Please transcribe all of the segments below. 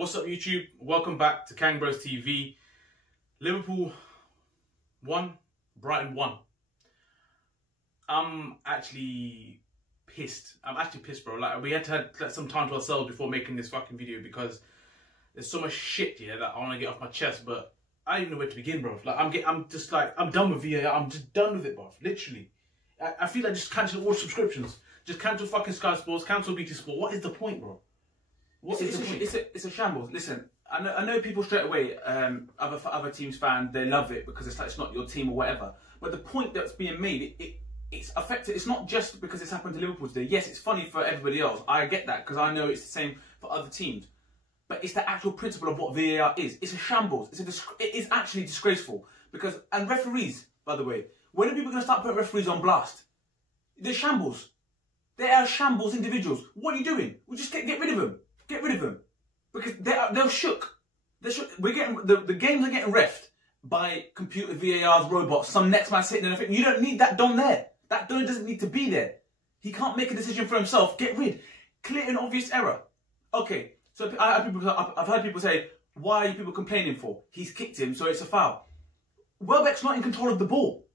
What's up, YouTube? Welcome back to KangBrosTV. Liverpool 1, Brighton 1. I'm actually pissed. Bro. Like, we had to have some time to ourselves before making this fucking video because there's so much shit here that I want to get off my chest, but I don't even know where to begin, bro. Like, I'm done with VAR. I'm just done with it, bro. Literally. I feel like just cancel all subscriptions. Just cancel fucking Sky Sports, cancel BT Sport. What is the point, bro? It's a shambles. Listen, I know people straight away, other teams fan, they love it because it's like it's not your team or whatever. But the point that's being made, it's affected. It's not just because it's happened to Liverpool today. Yes, it's funny for everybody else. I get that because I know it's the same for other teams. But it's the actual principle of what VAR is. It's a shambles. It is actually disgraceful and referees, by the way. When are people going to start putting referees on blast? They're shambles. They are shambles individuals. What are you doing? We just get rid of them. Get rid of them, because they're shook. We're getting the games are getting refed by computer VARs, robots. Some next man sitting there. You don't need that Don there. That Don doesn't need to be there. He can't make a decision for himself. Get rid. Clear and obvious error. Okay, so I've heard people say, why are people complaining for? He's kicked him, so it's a foul. Welbeck's not in control of the ball.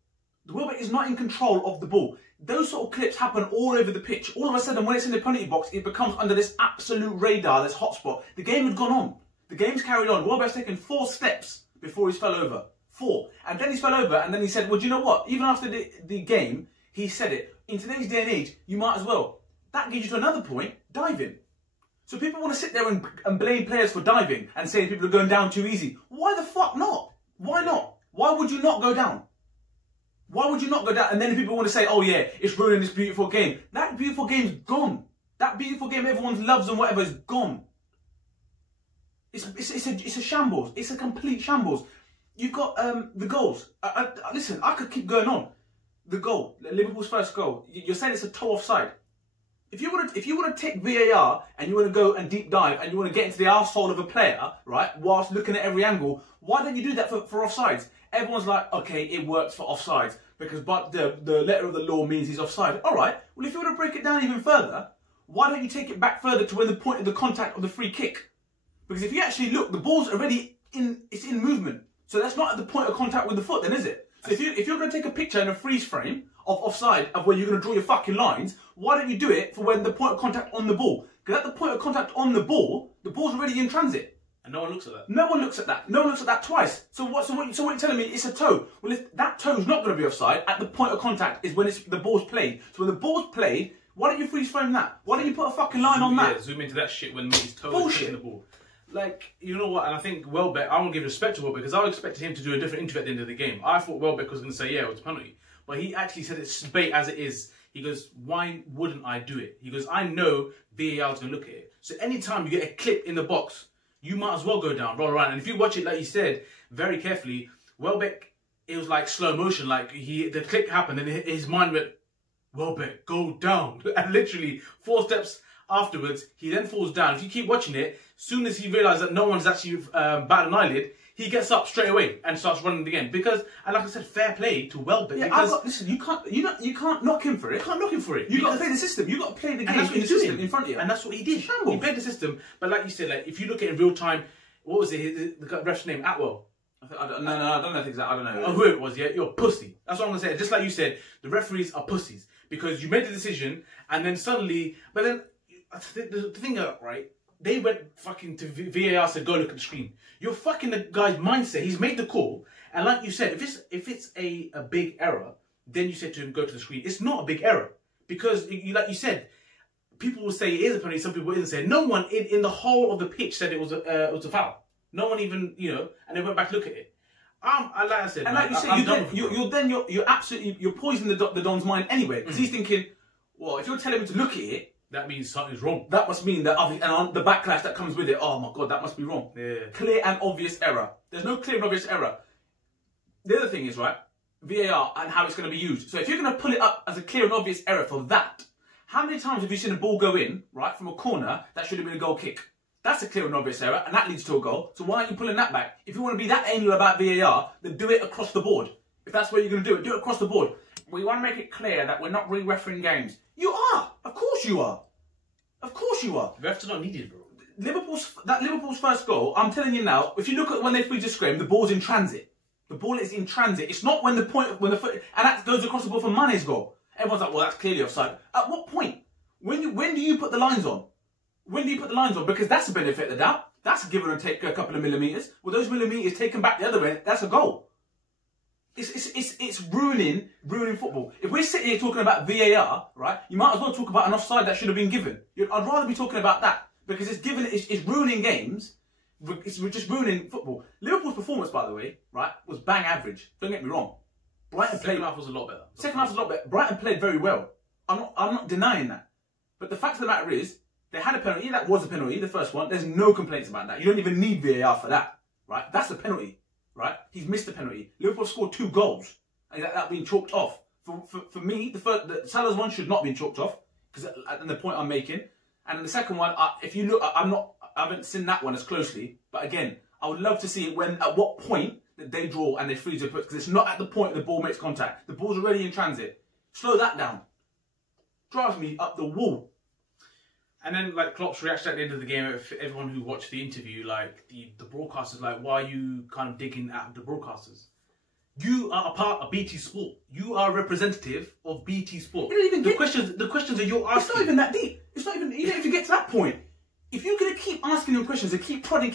Welbeck is not in control of the ball. Those sort of clips happen all over the pitch. All of a sudden, when it's in the penalty box, it becomes under this absolute radar, this hotspot. The game had gone on. The game's carried on. Welbeck's taken 4 steps before he fell over. 4. And then he fell over, and then he said, well, do you know what? Even after the game, he said it. In today's day and age, you might as well. That gives you to another point, diving. So people want to sit there and blame players for diving and say people are going down too easy. Why the fuck not? Why not? Why would you not go down? Why would you not go down? And then people want to say, oh yeah, it's ruining this beautiful game. That beautiful game's gone. That beautiful game everyone loves and whatever is gone. It's a shambles. It's a complete shambles. You've got the goals. Listen, I could keep going on. The goal, Liverpool's first goal. You're saying it's a toe offside. If you want to take VAR and you want to go and deep dive and you want to get into the arsehole of a player, right, whilst looking at every angle, why don't you do that for offsides? Everyone's like, okay, it works for offsides because the letter of the law means he's offside. All right, well, if you want to break it down even further, why don't you take it back further to when the point of the contact of the free kick? Because if you actually look, the ball's already it's in movement. So that's not at the point of contact with the foot then, is it? So if you're going to take a picture in a freeze frame of offside of where you're going to draw your fucking lines, why don't you do it for when the point of contact on the ball? Because at the point of contact on the ball's already in transit. And no one looks at that. No one looks at that. No one looks at that twice. So what you're telling me, it's a toe. Well, if that toe's not going to be offside, at the point of contact is when the ball's played. So when the ball's played, why don't you freeze frame that? Why don't you put a fucking line on that? Yeah, zoom into that shit when his toe is hitting the ball. Like, you know what, and I think Welbeck, I want to give respect to Welbeck because I expected him to do a different interview at the end of the game. I thought Welbeck was going to say, yeah, it was a penalty. But he actually said it's bait as it is. He goes, why wouldn't I do it? He goes, I know VAR's going to look at it. So anytime you get a clip in the box, you might as well go down, roll around. And if you watch it, like you said, very carefully, Welbeck, it was like slow motion. Like, the click happened and his mind went, Welbeck, go down. And literally 4 steps afterwards, he then falls down. If you keep watching it, soon as he realizes that no one's actually batted an eyelid, he gets up straight away and starts running again. Because, and like I said, fair play to Welbeck. Yeah, listen, you can't knock him for it. You can't knock him for it. You got to play the system. You got to play the game in the system in front of you. And that's what he did. He played the system. But like you said, like if you look at it in real time, what was it? The ref's name, Atwell. I don't know if exactly. I don't know. Who it was, yeah? You're a pussy. That's what I'm going to say. Just like you said, the referees are pussies. Because you made the decision and then suddenly, but then the thing, right? They went fucking to VAR, said, go look at the screen. You're fucking the guy's mindset. He's made the call. And like you said, if it's a big error, then you said to him, go to the screen. It's not a big error. Because, like you said, people will say it is a penalty, some people wouldn't say. No one in the whole of the pitch said it was a foul. No one even, and they went back to look at it. Like I said, and like you said, you're absolutely poisoning the Don's mind anyway. Because he's thinking, well, if you're telling him to look at it, that means something's wrong. That must mean that, and the backlash that comes with it, oh my God, that must be wrong. Yeah. Clear and obvious error. There's no clear and obvious error. The other thing is, right, VAR and how it's going to be used. So if you're going to pull it up as a clear and obvious error for that, how many times have you seen a ball go in, right, from a corner that should have been a goal kick? That's a clear and obvious error, and that leads to a goal. So why aren't you pulling that back? If you want to be that anal about VAR, then do it across the board. If that's where you're going to do it across the board. We want to make it clear that we're not re-refereeing games. You are! Of course you are! Of course you are. Refs are not needed, bro. Liverpool's first goal, I'm telling you now, if you look at when they freeze the scrum, the ball's in transit. The ball is in transit. It's not when the foot, and that goes across the ball for Mane's goal. Everyone's like, well, that's clearly offside. At what point? When do you put the lines on? When do you put the lines on? Because that's a benefit of the doubt. That's a give and take a couple of millimetres. Well, those millimetres taken back the other way, that's a goal. It's ruining football. If we're sitting here talking about VAR, right, you might as well talk about an offside that should have been given. I'd rather be talking about that because it's ruining games. It's just ruining football. Liverpool's performance, by the way, right, was bang average. Don't get me wrong. Brighton second half was a lot better. Second half was a lot better. Brighton played very well. I'm not denying that. But the fact of the matter is, they had a penalty. That was a penalty, the first one. There's no complaints about that. You don't even need VAR for that, right? That's a penalty, right? He's missed a penalty. Liverpool scored 2 goals, and that being chalked off. For me, the Salah's one should not be chalked off because and the point I'm making. And the second one, if you look, I haven't seen that one as closely. But again, I would love to see it at what point that they draw and they freeze the push, because it's not at the point the ball makes contact. The ball's already in transit. Slow that down. Drives me up the wall. And then, like, Klopp's reaction at the end of the game, if everyone who watched the interview, like, the broadcasters, like, why are you kind of digging at the broadcasters? You are a part of BT Sport. You are a representative of BT Sport. You don't even the questions that you're asking. It's not even that deep. It's not even, even if you get to that point. If you're going to keep asking them questions and keep prodding,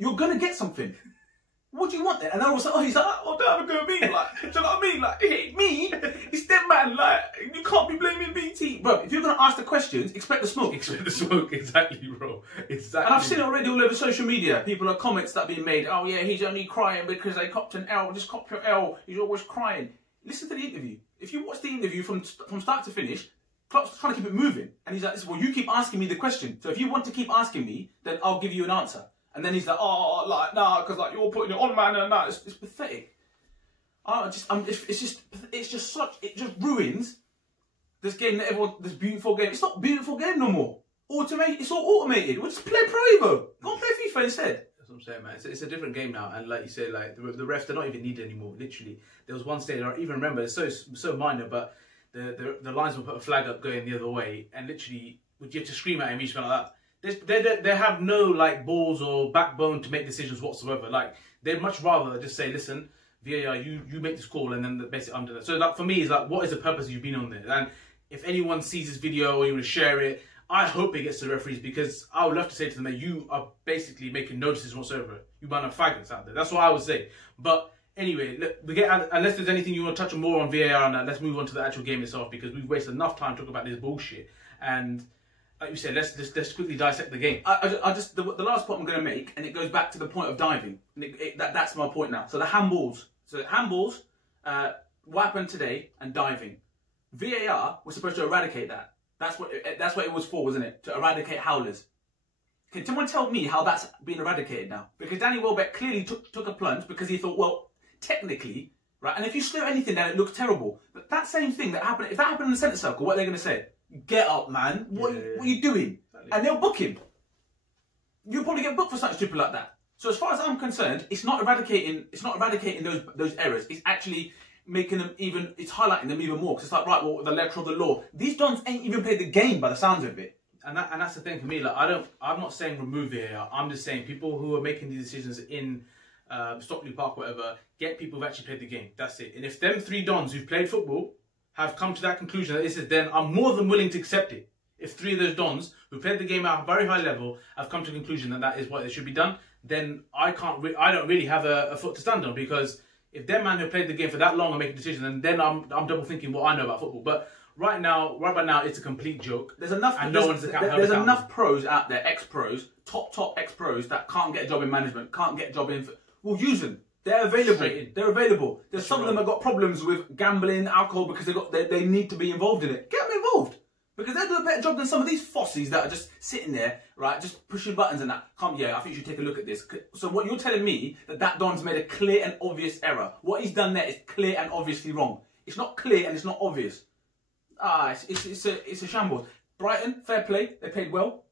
you're going to get something. What do you want then? And then all of a sudden, he's like, oh, don't have a go at me. Like, do you know what I mean? Like, it ain't me. It's them, man. Like, you can't be blaming BT. Bro, if you're going to ask the questions, expect the smoke. Expect the smoke, exactly, bro. Exactly. And I've seen it already all over social media. People are comments that are being made. Oh, yeah, he's only crying because they copped an L. Just cop your L. He's always crying. Listen to the interview. If you watch the interview from start to finish, Klopp's trying to keep it moving. And he's like, well, you keep asking me the question. So if you want to keep asking me, then I'll give you an answer. And then he's like, oh, like, nah, because like you're putting it on, man, and that. It's pathetic. It just ruins this game that this beautiful game. It's not a beautiful game no more. It's all automated. We'll just play Pro Evo. Go and play FIFA instead. That's what I'm saying, man. It's a different game now. And like you said, like the refs, they're not even needed anymore. Literally, there was one stage I even remember. It's so minor, but the linesman put a flag up going the other way, and literally, would you have to scream at him each kind of that? They have no like balls or backbone to make decisions whatsoever. Like they'd much rather just say, listen, VAR, you make this call, and then basically I'm doing that. So like for me, it's like, what is the purpose you've been on there? And if anyone sees this video or you want to share it, I hope it gets to the referees, because I would love to say to them that you are basically making no decisions whatsoever. You man are faggots out there. That's what I would say. But anyway, unless there's anything you want to touch on more on VAR and that, let's move on to the actual game itself, because we've wasted enough time talking about this bullshit. And like you said, let's quickly dissect the game. The last point I'm going to make, and it goes back to the point of diving. And that's my point now. So the handballs. What happened today, and diving. VAR was supposed to eradicate that. That's what it was for, wasn't it? To eradicate howlers. Can someone tell me how that's been eradicated now? Because Danny Welbeck clearly took a plunge because he thought, well, technically, right? And if you slow anything down, it looks terrible. But that same thing that happened, if that happened in the centre circle, what are they going to say? Get up, man. What are you doing? And they'll book him. You'll probably get booked for something stupid like that. So as far as I'm concerned, it's not eradicating those errors. It's actually making them even. It's highlighting them even more, because it's like, right, well, the letter of the law. These dons ain't even played the game by the sounds of it. And that's the thing for me. Like I'm not saying remove VAR. I'm just saying people who are making these decisions in Stockley Park, whatever, get people who've actually played the game. That's it. And if them 3 dons who've played football have come to that conclusion that this is, then I'm more than willing to accept it. If 3 of those dons who played the game at a very high level have come to the conclusion that that is what it should be done, then I don't really have a foot to stand on, because if them man who played the game for that long are making a decision, and then I'm double thinking what I know about football. But right now, it's a complete joke. There's enough. And there's enough pros out there, ex-pros, top ex-pros that can't get a job in management, can't get a job in. We'll use them. They're available. They're available. There's some of them that got problems with gambling, alcohol, because they need to be involved in it. Get them involved, because they'll do a better job than some of these fossies that are just sitting there, right, just pushing buttons and that. Yeah, I think you should take a look at this. So what you're telling me, that Don's made a clear and obvious error. What he's done there is clear and obviously wrong. It's not clear and it's not obvious. It's a shambles. Brighton, fair play. They played well.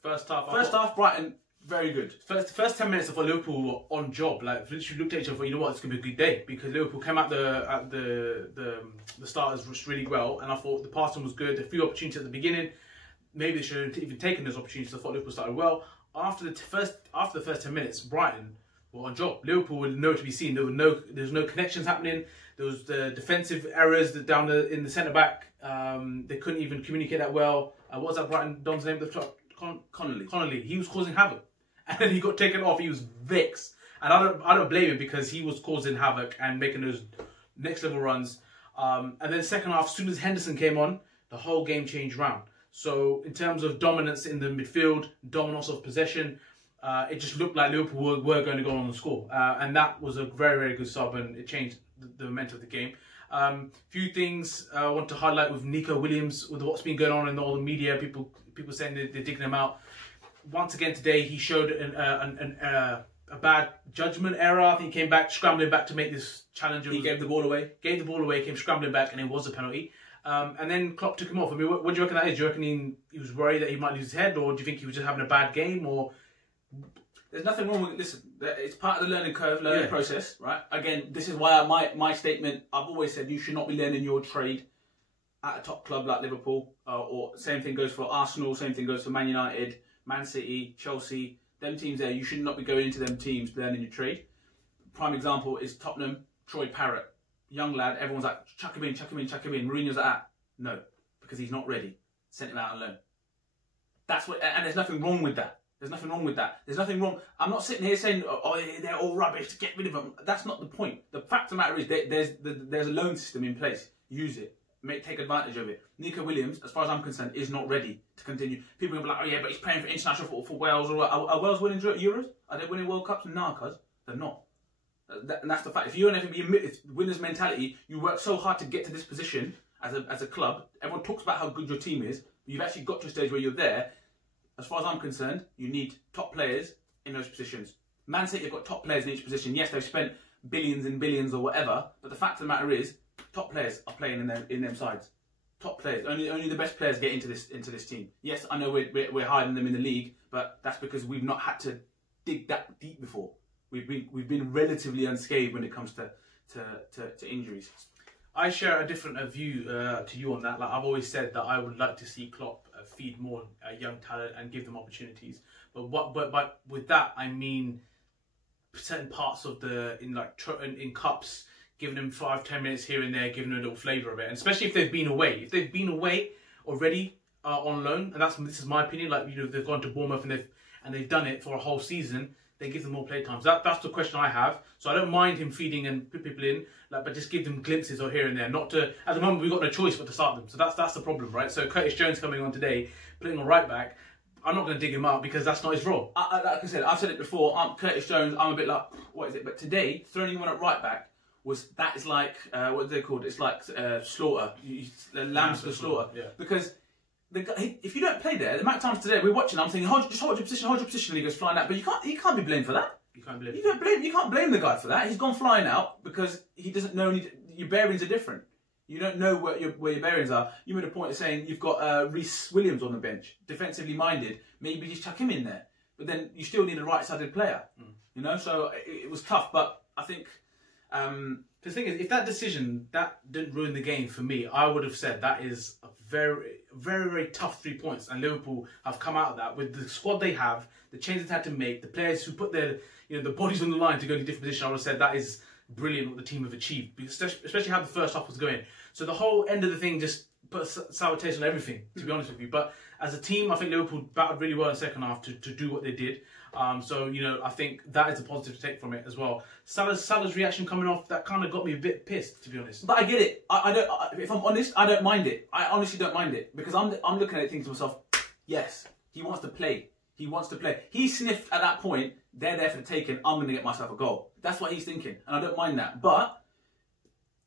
First half, Brighton, very good. First 10 minutes of Liverpool were on job. Like, literally looked at each other and thought, you know what, it's gonna be a good day, because Liverpool came out the starters really well, and I thought the passing was good. A few opportunities at the beginning. maybe they should have even taken those opportunities. I thought Liverpool started well. After the first 10 minutes, Brighton were on job. Liverpool were nowhere to be seen. There was no connections happening. There was the defensive errors down in the centre back. They couldn't even communicate that well. What was that Brighton Don's name? Connolly. He was causing havoc, and then he got taken off. He was vexed, and I don't blame him because he was causing havoc and making those next level runs. And then second half, as soon as Henderson came on, the whole game changed round. So in terms of dominance in the midfield, dominance of possession, it just looked like Liverpool were going to go on and score. And that was a very, very good sub, and it changed the momentum of the game. Few things I want to highlight with Nico Williams, with what's been going on in all the media, people saying they're digging him out. Once again today, he showed a bad judgment error. I think he came back, scrambling back to make this challenge. He gave the ball away. Came scrambling back, and it was a penalty. And then Klopp took him off. I mean, what do you reckon that is? Do you reckon he was worried that he might lose his head, or do you think he was just having a bad game? Or there's nothing wrong with it. Listen, it's part of the learning curve, learning process, right? Again, this is why my statement, I've always said you should not be learning your trade at a top club like Liverpool, or same thing goes for Arsenal, same thing goes for Man United, Man City, Chelsea. Them teams there, you should not be going into them teams learning your trade. Prime example is Tottenham, Troy Parrott. Young lad, everyone's like, chuck him in. Mourinho's like, no, because he's not ready. Sent him out on loan. That's what, and there's nothing wrong with that. There's nothing wrong. I'm not sitting here saying, oh, they're all rubbish, to get rid of them. That's not the point. The fact of the matter is, there's a loan system in place. Use it. Take advantage of it. Nico Williams, as far as I'm concerned, is not ready to continue. People will be like, oh yeah, but he's playing for international football for Wales. Are Wales winning Euros? Are they winning World Cups? No, cuz they're not. And that's the fact. If you're an winner's mentality, you work so hard to get to this position as a club. Everyone talks about how good your team is, but you've actually got to a stage where you're there. As far as I'm concerned, you need top players in those positions. Man City have got top players in each position. Yes, they've spent billions and billions or whatever, but the fact of the matter is, top players are playing in them sides. Top players, only the best players get into this team. Yes, I know we're higher than them in the league, but that's because we've not had to dig that deep before. We've been relatively unscathed when it comes to injuries. I share a different view to you on that. Like I've always said that I would like to see Klopp feed more young talent and give them opportunities. But with that I mean certain parts of in cups, giving them 5-10 minutes here and there, giving them a little flavour of it. And especially if they've been away. If they've been away already on loan, and this is my opinion. Like they've gone to Bournemouth and they've done it for a whole season. They give them more play times. That's the question I have. So I don't mind him feeding and put people in, but just give them glimpses or here and there. Not to, at the moment we've got no choice but to start them. So that's the problem, right? So Curtis Jones coming on today, putting on right back. I'm not going to dig him out because that's not his role. Like I said, I've said it before. Curtis Jones, I'm a bit like, what is it? But today, throwing him on at right back that is like what are they called? It's like slaughter. Lambs for slaughter. Yeah. Because if you don't play there, the amount of times today we're watching, I'm thinking, just hold your position, and he goes flying out. But you can't be blamed for that. You can't blame the guy for that. He's gone flying out because he doesn't know your bearings are different. You don't know where your bearings are. You made a point of saying you've got Reece Williams on the bench, defensively minded. Maybe just chuck him in there. But then you still need a right-sided player. You know, so it was tough. But I think the thing is, if that decision that didn't ruin the game for me, I would have said that is a very, very, very tough 3 points. And Liverpool have come out of that with the squad they have, the changes they had to make, the players who put their the bodies on the line to go to different positions. I would have said that is brilliant what the team have achieved, especially how the first half was going. So the whole end of the thing just put a sour taste on everything, to be honest with you. But as a team, I think Liverpool battled really well in the second half to do what they did. So I think that is a positive to take from it as well. Salah's reaction coming off, that kind of got me a bit pissed, to be honest. But I get it. If I'm honest, I don't mind it. I honestly don't mind it because I'm looking at it thinking to myself, yes, he wants to play. He wants to play. He sniffed at that point. They're there for the taking. I'm going to get myself a goal. That's what he's thinking, and I don't mind that. But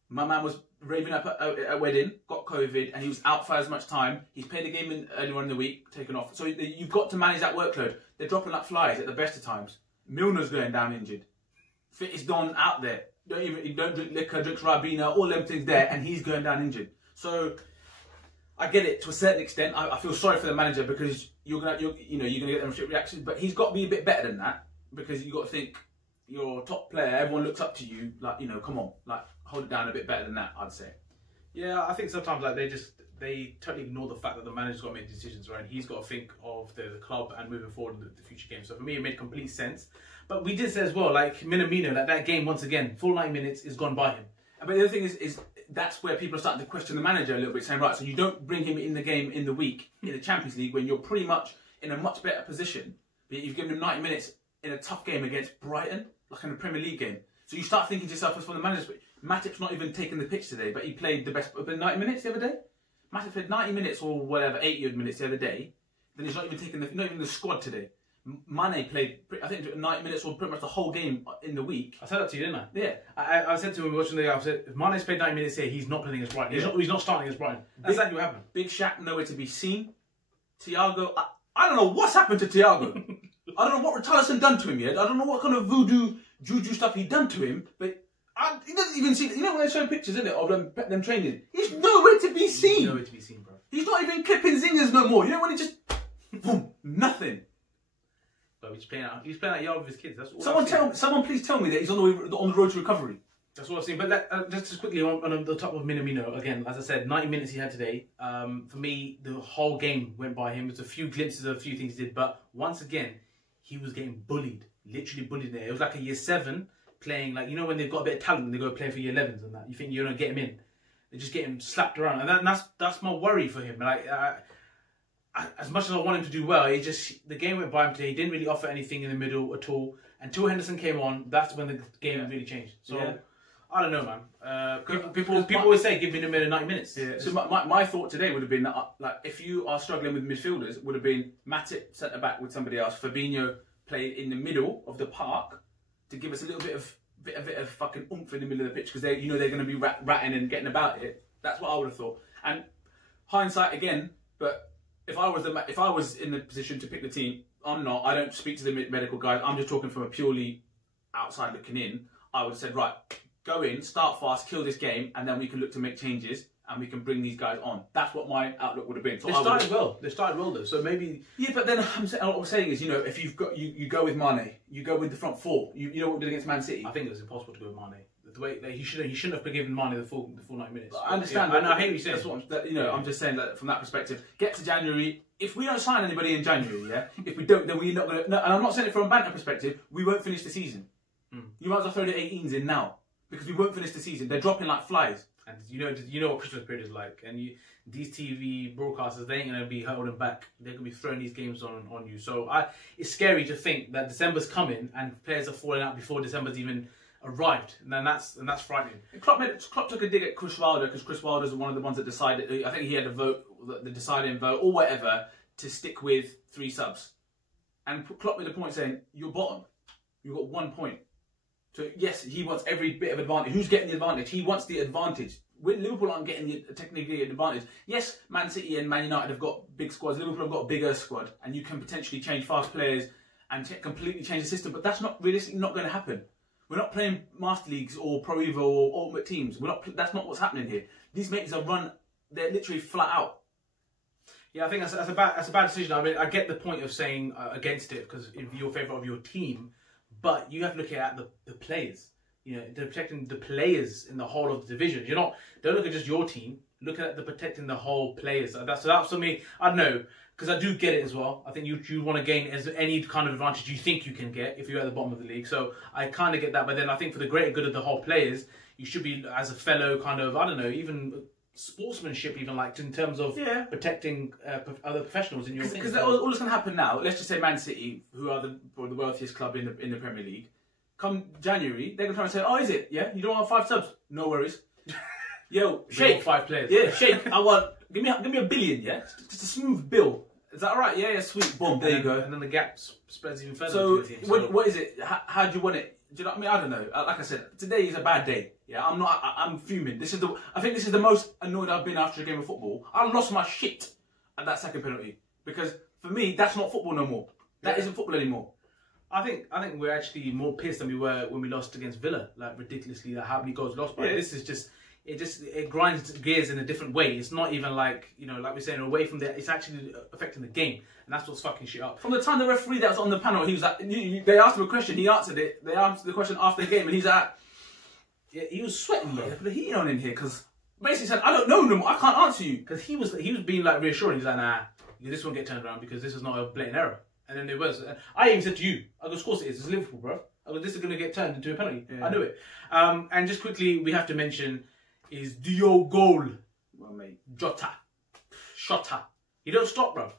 my man was raving up at a wedding, got COVID, and he was out for as much time. He's played a game earlier on in the week, taken off. So you've got to manage that workload. They're dropping like flies at the best of times. Milner's going down injured. Fit is Don out there. He don't drink liquor, drinks Ribena, all them things there, and he's going down injured. So I get it to a certain extent. I feel sorry for the manager because you're gonna get them shit reactions, but he's got to be a bit better than that because you got to think you're a top player. Everyone looks up to you. Like come on, like hold it down a bit better than that. I'd say. Yeah, I think sometimes like they totally ignore the fact that the manager's got to make decisions, right? He's got to think of the club and moving forward in the future games. So for me, it made complete sense. But we did say as well, like Minamino, that game once again, full 90 minutes is gone by him. But the other thing is that's where people are starting to question the manager a little bit, saying, right, so you don't bring him in the game in the week in the Champions League when you're pretty much in a much better position, but you've given him 90 minutes in a tough game against Brighton, like in a Premier League game. So you start thinking to yourself, as for the manager, Matip's not even taking the pitch today, but he played the best, 90 minutes the other day? Matip played 90 minutes or whatever, 80 minutes the other day, then he's not even taking not even the squad today. Mane played, I think, 90 minutes or pretty much the whole game in the week. I said that to you, didn't I? Yeah. I said to him watching the game, I said, if Mane's played 90 minutes here, he's not playing against Brighton. He's not starting against Brighton. That's exactly what happened. Big Shaq nowhere to be seen. Thiago, I don't know what's happened to Thiago. I don't know what Richarlison done to him yet. I don't know what kind of voodoo, juju stuff he done to him, but he doesn't even see. You know when they show pictures, isn't it, of them training? He's nowhere to be seen. Nowhere to be seen, bro. He's not even clipping zingers no more. You know when he just boom, nothing. But he's playing out yard with his kids. That's all. Someone please tell me that he's on the road to recovery. That's what I've seen. But just quickly on the top of Minamino again, as I said, 90 minutes he had today. For me, the whole game went by him. There's a few glimpses of a few things he did, but once again, he was getting bullied, literally bullied there. It was like a year 7 playing, like, you know when they've got a bit of talent and they go play for year 11s and that. You think you're gonna get him in, they just get him slapped around, and that's my worry for him. Like, as much as I want him to do well, the game went by him today. He didn't really offer anything in the middle at all. Until Henderson came on, that's when the game really changed. So I don't know, man. People always say give me the middle 90 minutes. Yeah. So my thought today would have been that, like, if you are struggling with midfielders, would have been Matip centre back with somebody else. Fabinho played in the middle of the park to give us a little bit of fucking oomph in the middle of the pitch, because they're going to be ratting and getting about it. That's what I would have thought. And hindsight again, but if I was in the position to pick the team, I'm not. I don't speak to the medical guys. I'm just talking from a purely outside looking in. I would have said, right, go in, start fast, kill this game, and then we can look to make changes and we can bring these guys on. That's what my outlook would have been. So they started well. They started well though. So maybe. Yeah, but then what I'm saying is, you know, if you've got you go with Mane, you go with the front four. You know what we did against Man City. I think it was impossible to go with Mane. The way like, he shouldn't have given Mane the full 90 minutes. I understand. Yeah, and I hear you saying. That's what I'm just saying that from that perspective. Get to January. If we don't sign anybody in January, if we don't, then we're not going to. No, and I'm not saying it from a banter perspective. We won't finish the season. You might as well throw the 18s in now, because we won't finish the season. They're dropping like flies. And you know what Christmas period is like, and these TV broadcasters, they ain't gonna be holding back. They're gonna be throwing these games on you. So it's scary to think that December's coming and players are falling out before December's even arrived, and that's frightening. Klopp took a dig at Chris Wilder, because Chris Wilder's one of the ones that decided. I think he had a vote, the deciding vote or whatever, to stick with 3 subs, and Klopp made a point saying, "You're bottom. You've got 1 point." So yes, he wants every bit of advantage. Who's getting the advantage? He wants the advantage. When Liverpool aren't getting technically an advantage. Yes, Man City and Man United have got big squads. Liverpool have got a bigger squad, and you can potentially change fast players and completely change the system. But that's not realistically not going to happen. We're not playing Master Leagues or Pro Evo or Ultimate Teams. That's not what's happening here. These mates are they're literally flat out. Yeah, I think that's a bad decision. I mean, I get the point of saying against it, because if you're favourite of your team. But you have to look at the players. You know, they're protecting the players in the whole of the division. Don't look at just your team. Look at protecting the whole players. So that's for me. I don't know, because I do get it as well. I think you want to gain any kind of advantage you think you can get if you're at the bottom of the league. So I kind of get that. But then I think for the greater good of the whole players, you should be, as a fellow kind of, I don't know, even sportsmanship, even like in terms of protecting other professionals in your team. Because all that's going to happen now, let's just say Man City, who are the wealthiest club in the Premier League, come January, they're going to try and say, "Oh, is it? Yeah, you don't want 5 subs? No worries. Yo, Sheikh, 5 players. Yeah, Sheikh, I want give me $1 billion. Yeah, just a smooth bill. Is that all right? Yeah, sweet. Boom, there you go. And then the gap spreads even further. So, what is it? How do you want it? Do you know what I mean? I don't know. Like I said, today is a bad day. Yeah, I'm fuming. I think this is the most annoyed I've been after a game of football. I lost my shit at that second penalty, because for me, that's not football no more. That isn't football anymore. I think we're actually more pissed than we were when we lost against Villa, like ridiculously, like how many goals lost by. This is just it grinds gears in a different way. It's not even like, you know, like we're saying, away from there. It's actually affecting the game, and that's what's fucking shit up. From the time the referee that was on the panel, he was like, they asked him a question, he answered it. They answered the question after the game, and he's like, yeah, he was sweating though. Yeah, put the heat on in here, because basically said, I don't know no more. I can't answer you. Because he was being like reassuring. He's like, nah, this won't get turned around because this is not a blatant error. And then there was. I even said to you, I go, of course it is. It's Liverpool, bro. I go, this is going to get turned into a penalty. Yeah. I knew it. And just quickly, we have to mention is Diogo. Well, mate. JOTA. Shota. You don't stop, bro.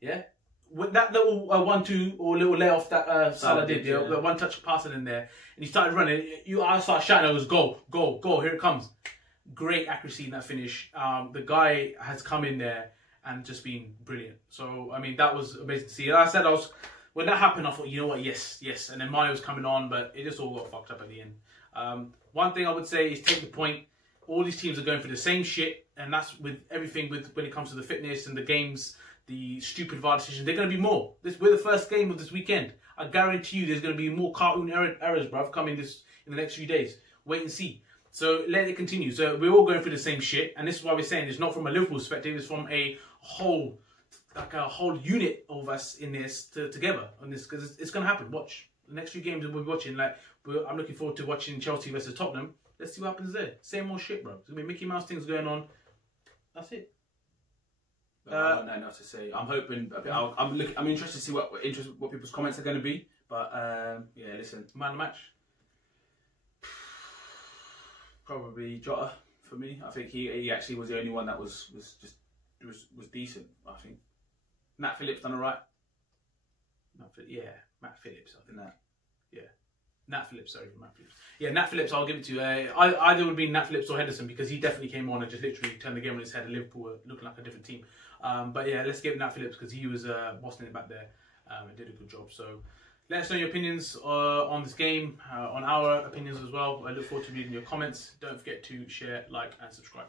Yeah? With that little 1-2 or little layoff that Salah did, yeah, the one touch passing in there, and he started running, I started shouting, I was go, go, go, here it comes. Great accuracy in that finish. The guy has come in there and just been brilliant. So, I mean, that was amazing to see. And I said, when that happened, I thought, you know what, yes, yes. And then Mane was coming on, but it just all got fucked up at the end. One thing I would say is take the point. All these teams are going for the same shit, and that's with everything when it comes to the fitness and the games, the stupid VAR decisions. They're going to be more. We're the first game of this weekend. I guarantee you there's going to be more cartoon errors, bruv, coming in the next few days. Wait and see. So let it continue. So we're all going through the same shit, and this is why we're saying it's not from a Liverpool perspective, it's from a whole unit of us in this together on this, because it's going to happen. Watch. The next few games we'll be watching, I'm looking forward to watching Chelsea versus Tottenham. Let's see what happens there. Same old shit, bro. There's going to be Mickey Mouse things going on. That's it. I don't know enough to say. I'm hoping. I'm interested to see what people's comments are going to be. But yeah, listen. Man of the match. Probably Jota for me. I think he actually was the only one that was decent. I think Nat Phillips done alright. Yeah, Matt Phillips. I think that. Yeah. Nat Phillips, sorry, Matt Phillips. Yeah, Nat Phillips, I'll give it to. Either would be Nat Phillips or Henderson, because he definitely came on and just literally turned the game on his head, and Liverpool were looking like a different team. But yeah, let's give Nat Phillips, because he was bossing it back there and did a good job. So let us know your opinions on this game, on our opinions as well. I look forward to reading your comments. Don't forget to share, like, and subscribe.